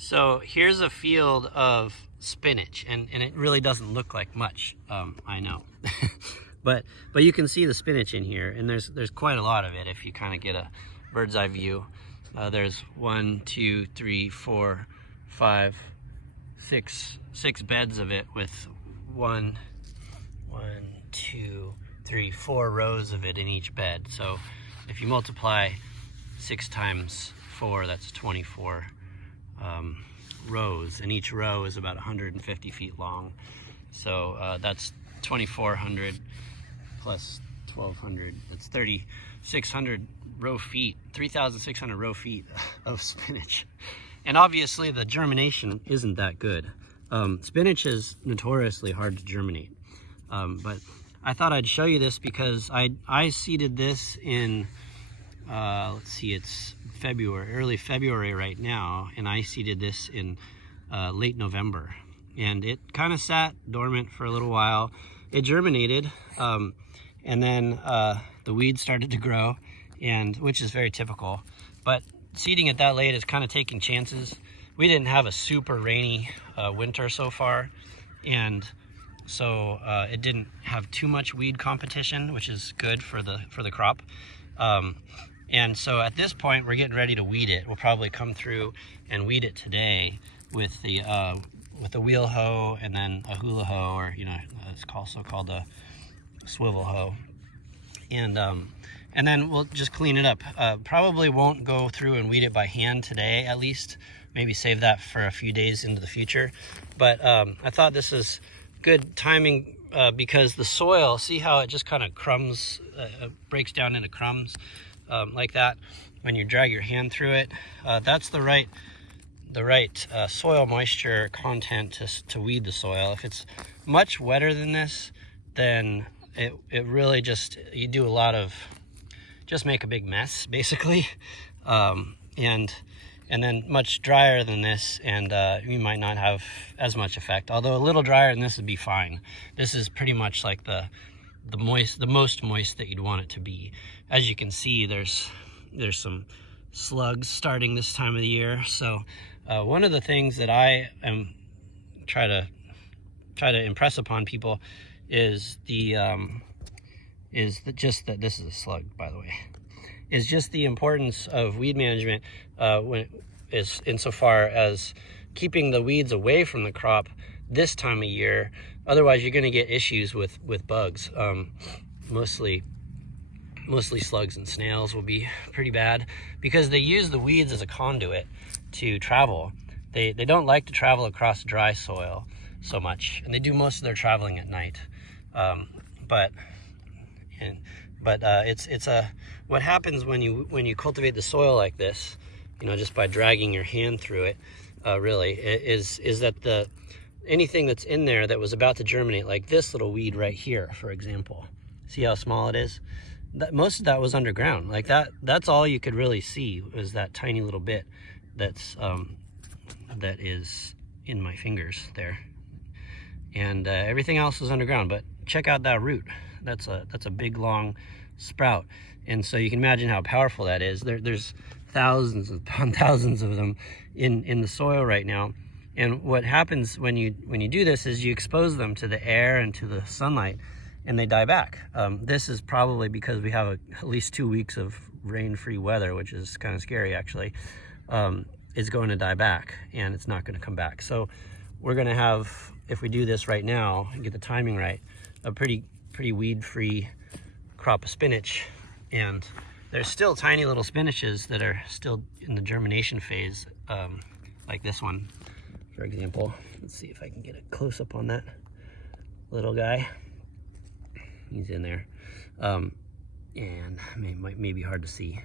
So here's a field of spinach, and it really doesn't look like much, I know. but you can see the spinach in here, and there's quite a lot of it if you kind of get a bird's eye view. There's 1, 2, 3, 4, 5, 6 beds of it with 1, 2, 3, 4 rows of it in each bed. So if you multiply 6 times 4, that's 24 rows, and each row is about 150 feet long. So that's 2,400 plus 1,200. That's 3,600 row feet, 3,600 row feet of spinach. And obviously the germination isn't that good. Spinach is notoriously hard to germinate. But I thought I'd show you this because I seeded this in, let's see, it's February, early February right now, and I seeded this in late November, and it kind of sat dormant for a little while. It germinated, and then the weeds started to grow, and which is very typical. But seeding it that late is kind of taking chances. We didn't have a super rainy winter so far, and so it didn't have too much weed competition, which is good for the crop. And so at this point, we're getting ready to weed it. We'll probably come through and weed it today with the wheel hoe, and then a hula hoe, or it's also called a swivel hoe. And then we'll just clean it up. Probably won't go through and weed it by hand today, at least. Maybe save that for a few days into the future. But I thought this is good timing because the soil, see how it just kind of crumbs, breaks down into crumbs. Like that when you drag your hand through it. That's the right soil moisture content to weed the soil. If it's much wetter than this, then it really you do a lot of, just make a big mess basically. And then much drier than this, and you might not have as much effect, although a little drier than this would be fine. This is pretty much like the most moist that you'd want it to be. As you can see, there's some slugs starting this time of the year. So one of the things that I am try to impress upon people is just that this is a slug, by the way, is just the importance of weed management insofar as keeping the weeds away from the crop this time of year. Otherwise, you're going to get issues with bugs. Mostly slugs and snails will be pretty bad because they use the weeds as a conduit to travel. They don't like to travel across dry soil so much, and they do most of their traveling at night. But what happens when you cultivate the soil like this, just by dragging your hand through it, really is that anything that's in there that was about to germinate, like this little weed right here, for example, see how small it is? Most of that was underground. Like that's all you could really see, was that tiny little bit that is in my fingers there, and everything else was underground. But check out that root. That's a big long sprout, and so you can imagine how powerful that is. There's thousands upon thousands of them in the soil right now. And what happens when you do this is you expose them to the air and to the sunlight, and they die back. This is probably because we have at least 2 weeks of rain-free weather, which is kind of scary actually. Is going to die back, and it's not going to come back. So we're going to have, if we do this right now and get the timing right, a pretty weed-free crop of spinach. And there's still tiny little spinaches that are still in the germination phase, like this one, for example. Let's see if I can get a close-up on that little guy. He's in there, and maybe hard to see.